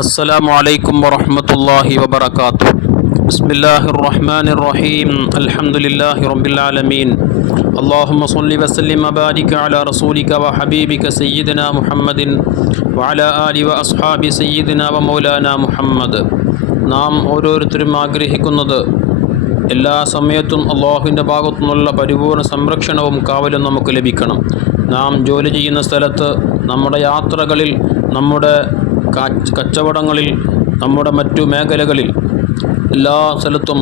السلام عليكم ورحمة الله وبركاته بسم الله الرحمن الرحيم الحمد لله رب العالمين اللهم صل وسلم وبارك على رسولك وحبيبك سيدنا محمد وعلى آل وأصحاب سيدنا ومولانا محمد നാം ഓരോരുത്തരും ആഗ്രഹിക്കുന്നത് എല്ലാ സമയത്തും അള്ളാഹുവിൻ്റെ ഭാഗത്തു നിന്നുള്ള പരിപൂർണ സംരക്ഷണവും കാവലും നമുക്ക് ലഭിക്കണം നാം ജോലി ചെയ്യുന്ന സ്ഥലത്ത് നമ്മുടെ യാത്രകളിൽ നമ്മുടെ കാ- കച്ചവടങ്ങളിൽ നമ്മുടെ മറ്റു മേഖലകളിൽ എല്ലാ സ്ഥലത്തും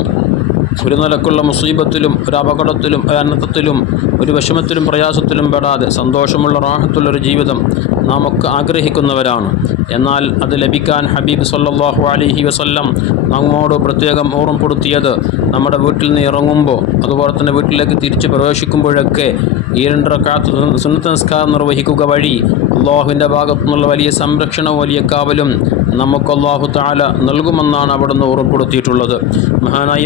ഒരു നിലക്കുള്ള മുസീബത്തിലും ഒരു അപകടത്തിലും ഒരു അനർത്ഥത്തിലും ഒരു വിഷമത്തിലും പ്രയാസത്തിലും പെടാതെ സന്തോഷമുള്ള റാഹത്തുള്ളൊരു ജീവിതം നമുക്ക് ആഗ്രഹിക്കുന്നവരാണ്. എന്നാൽ അത് ലഭിക്കാൻ ഹബീബ് സല്ലാഹു അലൈഹി വസല്ലം നമ്മോട് പ്രത്യേകം ഓർമ്മപ്പെടുത്തിയത് നമ്മുടെ വീട്ടിൽ നിന്ന് ഇറങ്ങുമ്പോൾ അതുപോലെ തന്നെ വീട്ടിലേക്ക് തിരിച്ച് പ്രവേശിക്കുമ്പോഴൊക്കെ ഈ രണ്ട് കാത്ത് സുന്നത്ത് നിസ്കാരം നിർവഹിക്കുക വഴി അള്ളാഹുവിന്റെ ഭാഗത്തു നിന്നുള്ള വലിയ സംരക്ഷണവും വലിയ കാവലും നമുക്ക് അള്ളാഹു താല നൽകുമെന്നാണ് അവിടുന്ന് ഓർമ്മപ്പെടുത്തിയിട്ടുള്ളത് മഹാനായ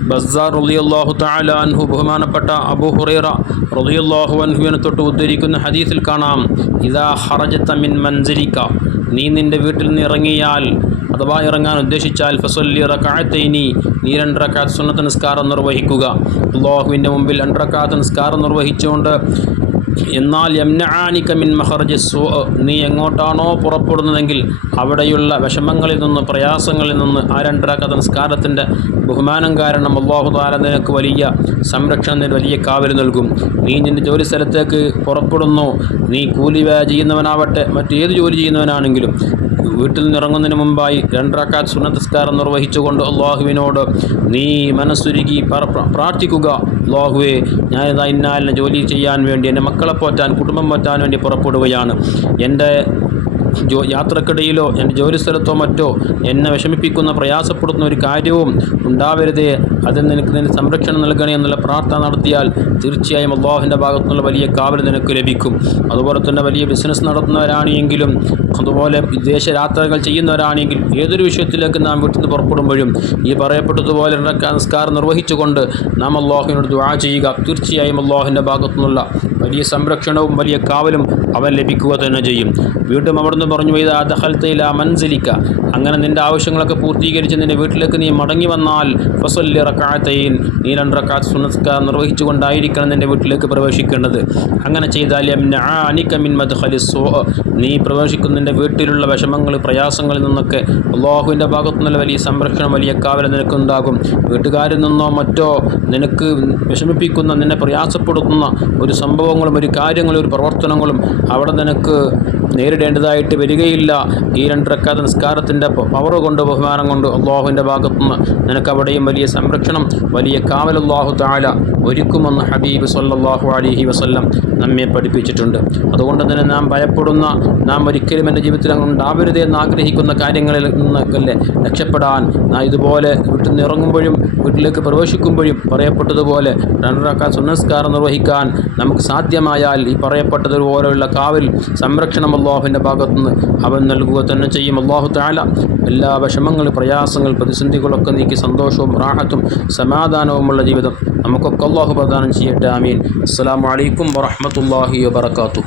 ബസാർ റളിയല്ലാഹു തആല അൻഹു ബഹുമാനപ്പെട്ട അബൂ ഹുറൈറ റളിയല്ലാഹു അൻഹുവിനെ തൊട്ട് ഉദ്ധരിക്കുന്ന ഹദീസിൽ കാണാം. ഇതാ ഹറജത്ത മിൻ മൻസിലിക. നീ നിന്റെ വീട്ടിൽ നിന്ന് ഇറങ്ങിയാൽ അഥവാ ഇറങ്ങാൻ ഉദ്ദേശിച്ചാൽ ഫസല്ലി ഇനി നീ രണ്ട് റക്കാത്ത് സുന്നത്ത് നിസ്കാരം നിർവഹിക്കുക. അള്ളാഹുവിന്റെ മുമ്പിൽ രണ്ട് റക്കാത്ത് നിസ്കാരം നിർവഹിച്ചുകൊണ്ട് എന്നാൽ യംനആനിക മിൻ മഹർജ് നീ എങ്ങോട്ടാണോ പുറപ്പെടുന്നതെങ്കിൽ അവിടെയുള്ള വിഷമങ്ങളിൽ നിന്ന് പ്രയാസങ്ങളിൽ നിന്ന് ആ രണ്ടരക്കഥ നിസ്കാരത്തിന്റെ ബഹുമാനം കാരണം അള്ളാഹു താല നിനക്ക് വലിയ സംരക്ഷണത്തിന് വലിയ കാവൽ നൽകും. നീ നിന്റെ ജോലി സ്ഥലത്തേക്ക് പുറപ്പെടുന്നു. നീ കൂലി ചെയ്യുന്നവനാവട്ടെ മറ്റേത് ജോലി ചെയ്യുന്നവനാണെങ്കിലും. വീട്ടിൽ നിന്നിറങ്ങുന്നതിന് മുമ്പായി രണ്ടരക്കാത്ത് സുന്നതസ്കാരം നിർവഹിച്ചുകൊണ്ട് അള്ളാഹുവിനോട് നീ മനസ്സുരുകി പ്രാർത്ഥിക്കുക. അള്ളാഹുവെ ഞാനിതാ ഇന്നാലിനെ ജോലി ചെയ്യാൻ വേണ്ടി എന്റെ മക്കളെ പോറ്റാൻ കുടുംബം പോറ്റാൻ വേണ്ടി പുറപ്പെടുകയാണ്. എന്റെ യാത്രക്കിടയിലോ എന്റെ ജോലി സ്ഥലത്തോ മറ്റോ എന്നെ വിഷമിപ്പിക്കുന്ന പ്രയാസപ്പെടുന്ന ഒരു കാര്യവും ഉണ്ടാവരുതേ. അതിൽ നിനക്ക് നിന്നെ സംരക്ഷണം നൽകണേ എന്നുള്ള പ്രാർത്ഥന നടത്തിയാൽ തീർച്ചയായും അള്ളാഹുവിന്റെ ഭാഗത്തു നിന്നുള്ള വലിയ കാവൽ നിനക്ക് ലഭിക്കും. അതുപോലെ തന്നെ വലിയ ബിസിനസ് നടത്തുന്നവരാണെങ്കിലും അതുപോലെ വിദേശ യാത്രകൾ ചെയ്യുന്നവരാണെങ്കിൽ ഏതൊരു വിഷയത്തിലേക്ക് നാം വീട്ടിൽ നിന്ന് പുറപ്പെടുമ്പോഴും ഈ പറയപ്പെട്ടതുപോലെ നമസ്കാരം നിർവഹിച്ചുകൊണ്ട് നാം അള്ളാഹുവിനോട് ദുആ ചെയ്യുക. തീർച്ചയായും അള്ളാഹുവിന്റെ ഭാഗത്തു നിന്നുള്ള വലിയ സംരക്ഷണവും വലിയ കാവലും അവൻ ലഭിക്കുക തന്നെ ചെയ്യും. വീണ്ടും അവിടുന്ന് പറഞ്ഞു ഇത് അദഹൽത്തയില മൻസലിക്ക. അങ്ങനെ നിന്റെ ആവശ്യങ്ങളൊക്കെ പൂർത്തീകരിച്ച് നിന്റെ വീട്ടിലേക്ക് നീ മടങ്ങി വന്നാൽ ഫസല്ലി റക്കാത്തയിൻ നീ രണ്ട് റക്കാത്ത് സുനസ്ക നിർവഹിച്ചുകൊണ്ടായിരിക്കണം നിന്റെ വീട്ടിലേക്ക് പ്രവേശിക്കേണ്ടത്. അങ്ങനെ ചെയ്താൽ യംനആനിക മിൻ മദ്ഖലി സോ. നീ പ്രവേശിക്കുന്ന നിന്റെ വീട്ടിലുള്ള വിഷമങ്ങൾ പ്രയാസങ്ങളിൽ നിന്നൊക്കെ അള്ളാഹുവിന്റെ ഭാഗത്തു നിന്നുള്ള വലിയ സംരക്ഷണം വലിയ കാവല നിനക്കുണ്ടാകും. വീട്ടുകാരിൽ നിന്നോ മറ്റോ നിനക്ക് വിഷമിപ്പിക്കുന്ന നിന്നെ പ്രയാസപ്പെടുത്തുന്ന ഒരു സംഭവങ്ങളും ഒരു കാര്യങ്ങളും ഒരു പ്രവർത്തനങ്ങളും അവിടെ നിനക്ക് നേരിടേണ്ടതായിട്ട് വരികയില്ല. ഈ രണ്ട് റക്കാത്ത നിസ്കാരത്തിന്റെ പവർ കൊണ്ട് ബഹുമാനം കൊണ്ട് അള്ളാഹുവിന്റെ ഭാഗത്തുനിന്ന് നിനക്ക് അവിടെയും വലിയ സംരക്ഷണം വലിയ കാവൽ അള്ളാഹു താല ഒരുക്കുമെന്ന് ഹബീബ് സല്ലാഹു അലൈഹി വസല്ലം നമ്മെ പഠിപ്പിച്ചിട്ടുണ്ട്. അതുകൊണ്ട് തന്നെ നാം ഭയപ്പെടുന്ന നാം ഒരിക്കലും എന്റെ ജീവിതത്തിൽ അങ്ങ് ഉണ്ടാവരുത് എന്ന് ആഗ്രഹിക്കുന്ന കാര്യങ്ങളിൽ നിന്നൊക്കെ രക്ഷപ്പെടാൻ. ഇതുപോലെ വീട്ടിൽ നിന്ന് ഇറങ്ങുമ്പോഴും വീട്ടിലേക്ക് പ്രവേശിക്കുമ്പോഴും പറയപ്പെട്ടതുപോലെ രണ്ടരക്കാർ സുനസ്കാരം നിർവഹിക്കാൻ നമുക്ക് സാധ്യമായാൽ ഈ പറയപ്പെട്ടതുപോലെയുള്ള കാവൽ സംരക്ഷണം അള്ളാഹുവിന്റെ ഭാഗത്തുനിന്ന് അവൻ നൽകുക തന്നെ ചെയ്യും. അള്ളാഹു താല എല്ലാ വിഷമങ്ങൾ പ്രയാസങ്ങൾ പ്രതിസന്ധികളൊക്കെ നീക്കി സന്തോഷവും റാഹത്തും സമാധാനവുമുള്ള ജീവിതം നമുക്കൊക്കെ അള്ളാഹു പ്രദാനം ചെയ്യട്ടെ. ആമീൻ. അസ്സാം വലൈക്കും വറഹമത്തല്ലാഹി വാത്തു